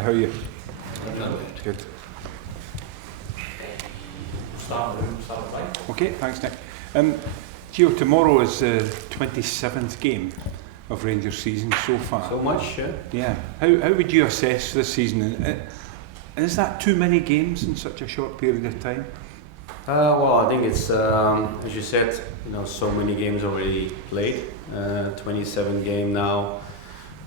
How are you? Good. Start right. Okay, thanks, Nick. Gio, tomorrow is the 27th game of Rangers season so far. So much, yeah. Yeah. How would you assess this season? And is that too many games in such a short period of time? Well, I think it's, as you said, so many games already played. 27 game now.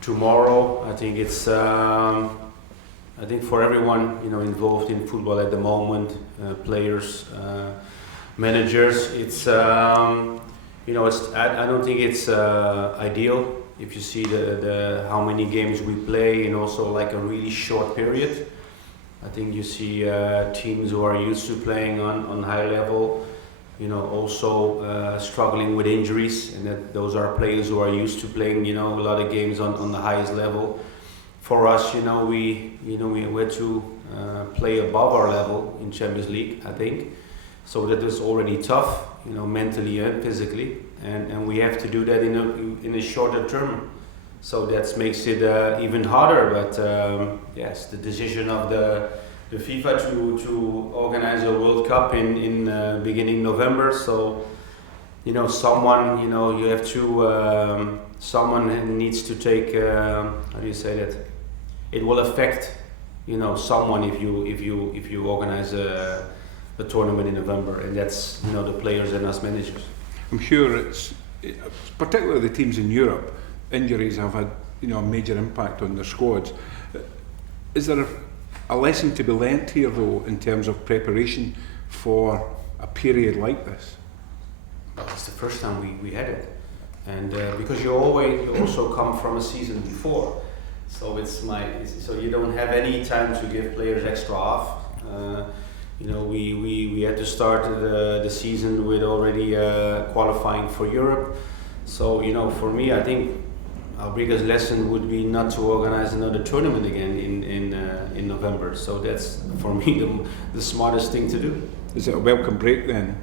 Tomorrow, I think it's, I think for everyone, involved in football at the moment, players, managers, it's, I don't think it's ideal if you see the how many games we play in also like a really short period. I think you see teams who are used to playing on high level, also struggling with injuries, and that those are players who are used to playing, a lot of games on the highest level. For us, we had to play above our level in Champions League, I think. So that is already tough, mentally and physically, and we have to do that in a shorter term. So that makes it even harder. But yes, the decision of the FIFA to organize a World Cup in beginning November. So someone you have to someone needs to take how do you say that? It will affect someone if you organize a tournament in November, and that's the players and us managers. I'm sure it's particularly the teams in Europe. Injuries have had a major impact on their squads. Is there a lesson to be learnt here though in terms of preparation for a period like this? Well, it's the first time we had it, and because you also come from a season before, so so you don't have any time to give players extra off. We had to start the season with already qualifying for Europe. So for me, I think our biggest lesson would be not to organize another tournament again in November. So that's for me the smartest thing to do. Is it a welcome break then?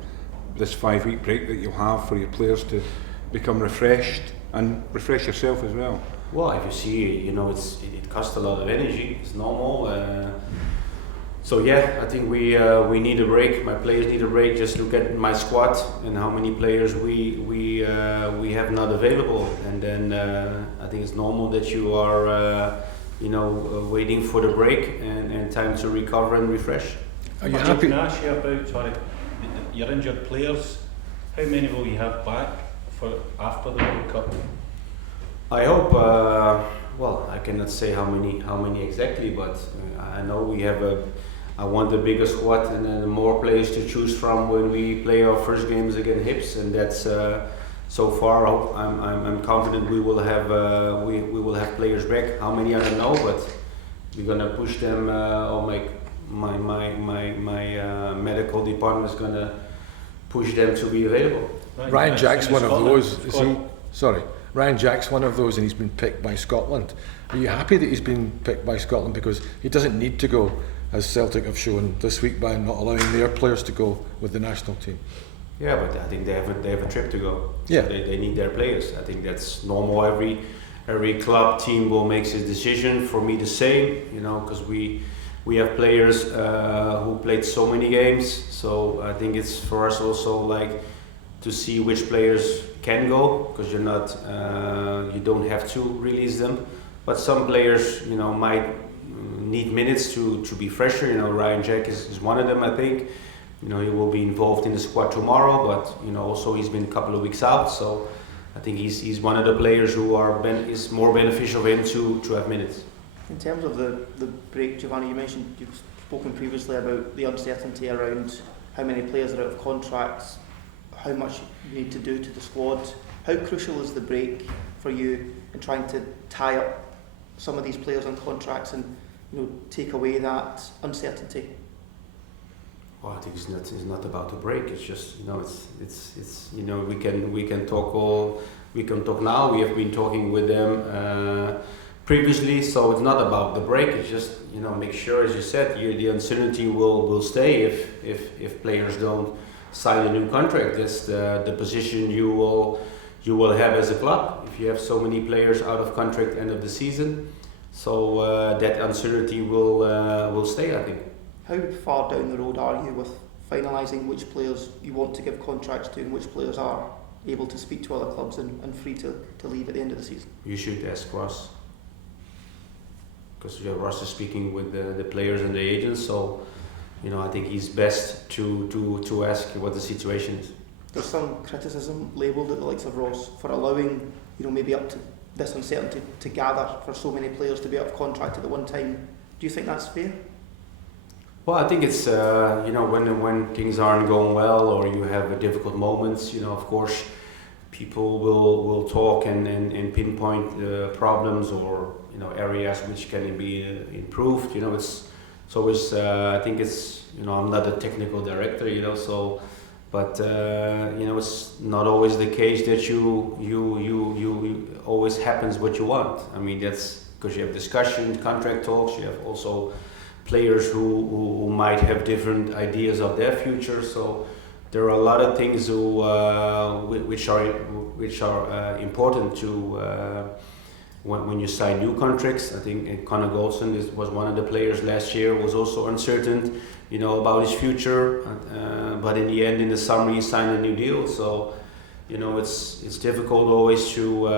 This 5-week break that you'll have for your players to become refreshed and refresh yourself as well? Well, if you see, it costs a lot of energy. It's normal. So yeah, I think we need a break. My players need a break. Just look at my squad and how many players we have not available, and then I think it's normal that you are waiting for the break and time to recover and refresh. Are you happy? Can I ask you about your injured players? How many will you have back for after the World Cup? I hope. Well, I cannot say how many exactly, but I know we have I want the bigger squad and then more players to choose from when we play our first games against Hips, and that's so far. I'm confident we will have players back. How many I don't know, but we're gonna push them. My medical department is gonna push them to be available. Ryan Jack's one of those. Is he? Sorry. Ryan Jack's one of those, and he's been picked by Scotland. Are you happy that he's been picked by Scotland, because he doesn't need to go, as Celtic have shown this week by not allowing their players to go with the national team? Yeah, but I think they have a trip to go. Yeah, so they need their players. I think that's normal. Every club team will make his decision. For me, the same. Because we have players who played so many games. So I think it's for us also like to see which players can go, because you don't have to release them, but some players might need minutes to be fresher. Ryan Jack is one of them. I think he will be involved in the squad tomorrow, but also he's been a couple of weeks out, so I think he's one of the players who is more beneficial for him to have minutes. In terms of the break, Giovanni, you mentioned you've spoken previously about the uncertainty around how many players are out of contracts, how much you need to do to the squad. How crucial is the break for you in trying to tie up some of these players on contracts and take away that uncertainty? Well, I think it's not about the break. It's just we can talk now. We have been talking with them previously, so it's not about the break. It's just make sure, as you said, the uncertainty will stay if players don't sign a new contract. That's the position you will have as a club. If you have so many players out of contract end of the season, So that uncertainty will stay, I think. How far down the road are you with finalising which players you want to give contracts to and which players are able to speak to other clubs and free to leave at the end of the season? You should ask Ross, because Ross is speaking with the players and the agents, so I think he's best to ask what the situation is. There's some criticism labelled at the likes of Ross for allowing, maybe up to this uncertainty to gather for so many players to be out of contract at the one time. Do you think that's fair? Well, I think it's when things aren't going well or you have difficult moments, of course, people will talk and pinpoint problems or areas which can be improved. It's always I think it's I'm not a technical director, but it's not always the case that you always happens what you want. I mean, that's because you have discussion, contract talks. You have also players who might have different ideas of their future. So there are a lot of things which are important to when you sign new contracts. I think Connor Goldson was one of the players last year, was also uncertain, about his future. But in the end, in the summer, he signed a new deal. So, it's difficult always to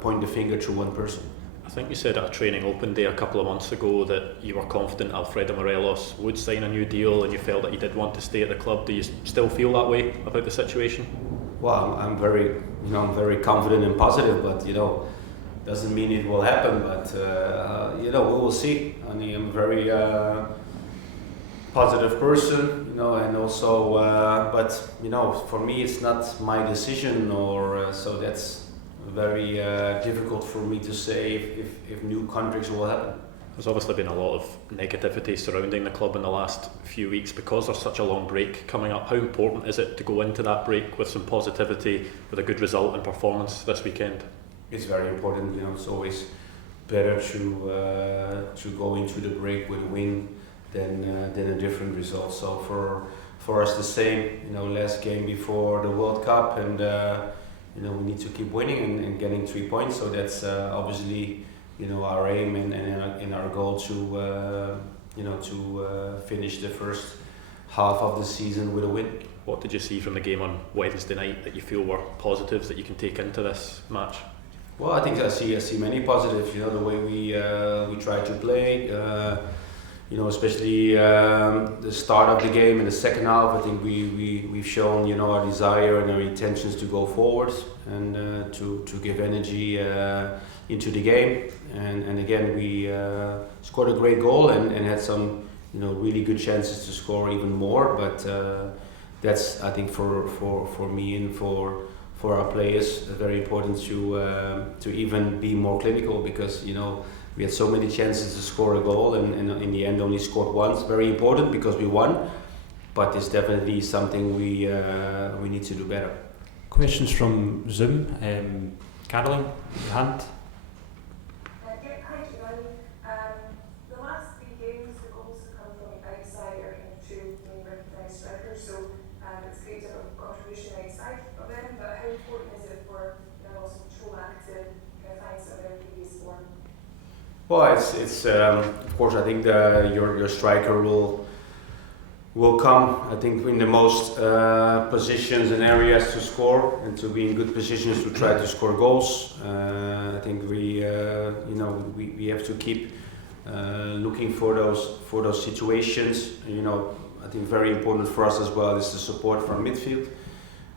point the finger to one person. I think you said at a training open day a couple of months ago that you were confident Alfredo Morelos would sign a new deal and you felt that he did want to stay at the club. Do you still feel that way about the situation? Well, I'm very confident and positive, but doesn't mean it will happen. But we will see. I mean, I'm a very positive person, and also, but for me, it's not my decision, or so that's very difficult for me to say if new contracts will happen. There's obviously been a lot of negativity surrounding the club in the last few weeks because there's such a long break coming up. How important is it to go into that break with some positivity, with a good result and performance this weekend? It's very important. It's always better to go into the break with a win than a different result. So for us the same. Last game before the World Cup, and we need to keep winning and getting 3 points. So that's obviously our aim and our goal to finish the first half of the season with a win. What did you see from the game on Wednesday night that you feel were positives that you can take into this match? Well, I think I see many positives. The way we try to play. Especially the start of the game in the second half. I think we've shown our desire and our intentions to go forward and to give energy into the game. And again, we scored a great goal and had some really good chances to score even more. But that's, I think, for me and for our players, very important to even be more clinical, because we had so many chances to score a goal and in the end only scored once. Very important because we won, but it's definitely something we need to do better. Questions from Zoom. Caroline, your hand. The last 3 games, the goals have come from outside our kind of 2 main recognised strikers, so it's great to have a contribution outside of them, but how important is it for also Chomak to kind of find some of their previous form? Well, it's of course I think your striker will come, I think, in the most positions and areas to score and to be in good positions to try to score goals. I think we have to keep looking for those situations. I think very important for us as well is the support from midfield.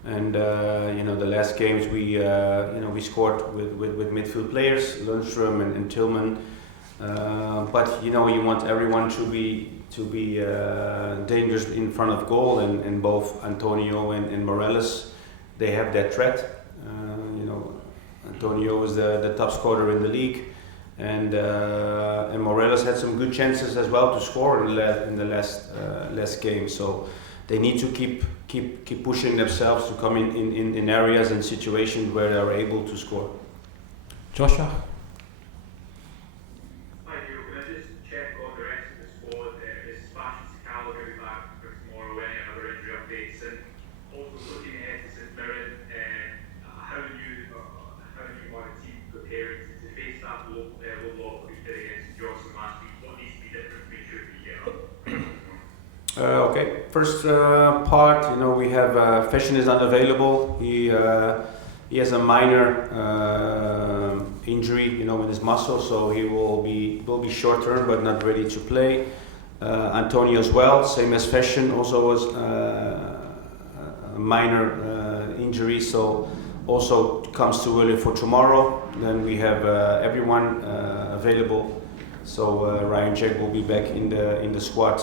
And the last games we scored with midfield players, Lundström and Tillman. But you want everyone to be dangerous in front of goal, and both Antonio and Morelos, they have that threat. Antonio is the top scorer in the league, and Morelos had some good chances as well to score in the last game. So they need to keep pushing themselves to come in areas and situations where they are able to score. Joshua. How do you want a team preparing to face Okay, first part, we have Fashion is unavailable. He has a minor injury, in his muscle, so he will be short term, but not ready to play. Antonio as well, same as Fashion, also was a minor injury, so also comes too early for tomorrow. Then we have everyone available, so Ryan Jack will be back in the squad.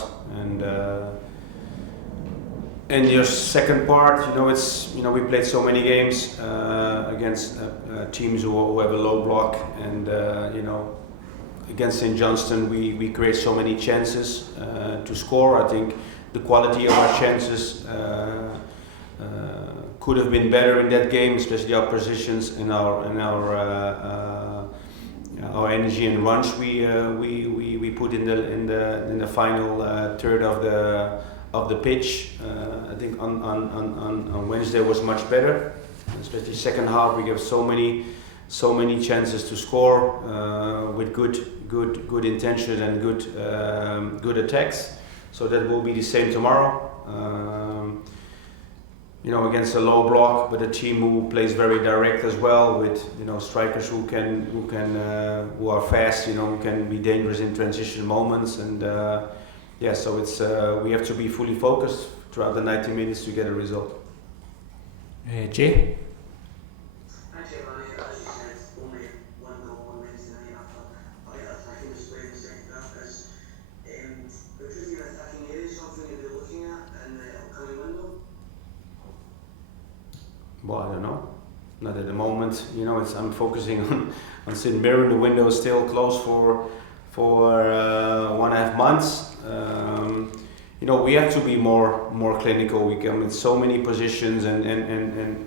And your second part, it's we played so many games against teams who have a low block, and against St. Johnston we create so many chances to score. I think the quality of our chances could have been better in that game, especially our positions and our energy and runs we put in the final third of the pitch. I think on Wednesday was much better, especially second half. We gave so many chances to score with good intention and good attacks. So that will be the same tomorrow. Against a low block, but a team who plays very direct as well, with strikers who are fast, who can be dangerous in transition moments, and so it's we have to be fully focused throughout the 90 minutes to get a result. Jay? Well, I don't know. Not at the moment. I'm focusing on St. Mirren. The window is still closed for 1.5 months. We have to be more clinical. We come in so many positions and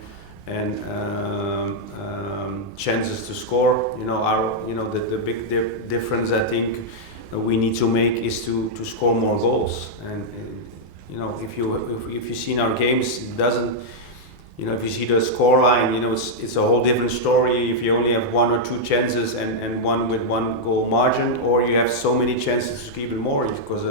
chances to score. The big difference I think we need to make is to score more goals. And if you see in our games, it doesn't. If you see the score line, it's a whole different story if you only have 1 or 2 chances and one with 1 goal margin, or you have so many chances to keep it more, because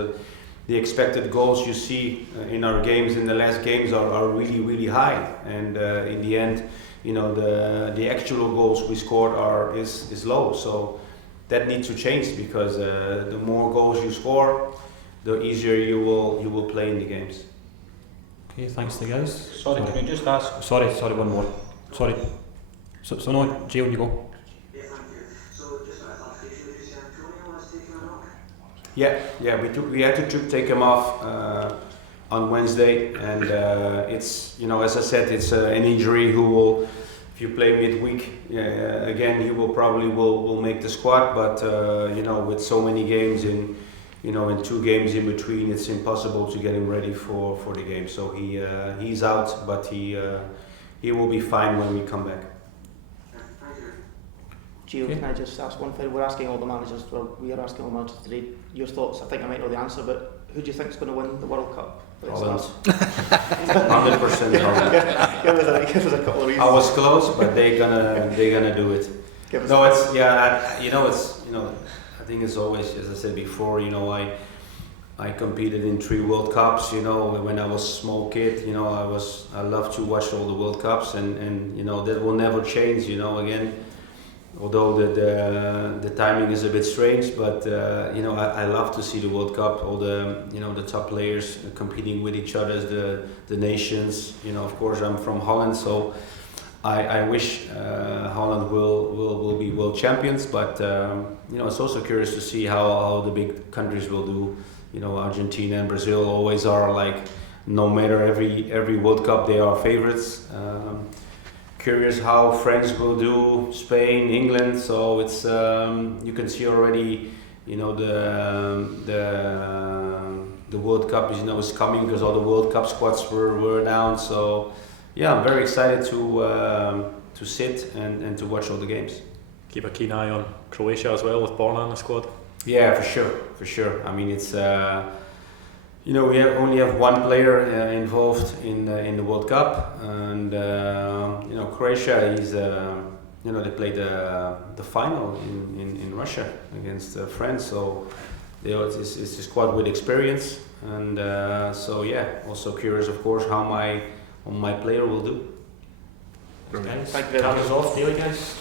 the expected goals you see in our games, in the last games, are really, really high. And in the end, the actual goals we scored is low. So that needs to change, because the more goals you score, the easier you will play in the games. Okay, thanks to the guys. Sorry, can I just ask? Sorry, one more. Sorry. So no, Jay, on you go. Yeah, thank you. So just a clarification, did you say Antonio was taking a knock? Yeah, we had to take him off on Wednesday, and it's as I said, it's an injury who will, if you play midweek again, he will probably will make the squad, but with so many games in 2 games in between, it's impossible to get him ready for the game. So he's out, but he will be fine when we come back. Gio, can I just ask one thing? We're asking all the managers, we are asking all the managers today your thoughts. I think I might know the answer, but who do you think is going to win the World Cup? Holland. 100% Holland. Give us a couple of reasons. I was close, but they're gonna do it. I think it's always, as I said before, I competed in 3 World Cups, when I was a small kid, I love to watch all the World Cups, and that will never change, again, although the timing is a bit strange, but I love to see the World Cup, all the top players competing with each other, the nations. Of course I'm from Holland, so I wish Holland will be world champions, but it's also curious to see how the big countries will do. Argentina and Brazil always are, like, no matter every World Cup they are favorites. Curious how France will do, Spain, England. So it's you can see already, the World Cup is coming, because all the World Cup squads were announced. So yeah, I'm very excited to sit and to watch all the games. Keep a keen eye on Croatia as well, with Borna in the squad. Yeah, for sure. I mean, it's we only have 1 player involved in the World Cup, and Croatia is they played the final in Russia against France, so it's a squad with experience. and so yeah, also curious of course how my player will do. Thank you very much. Cameras off, daily guys.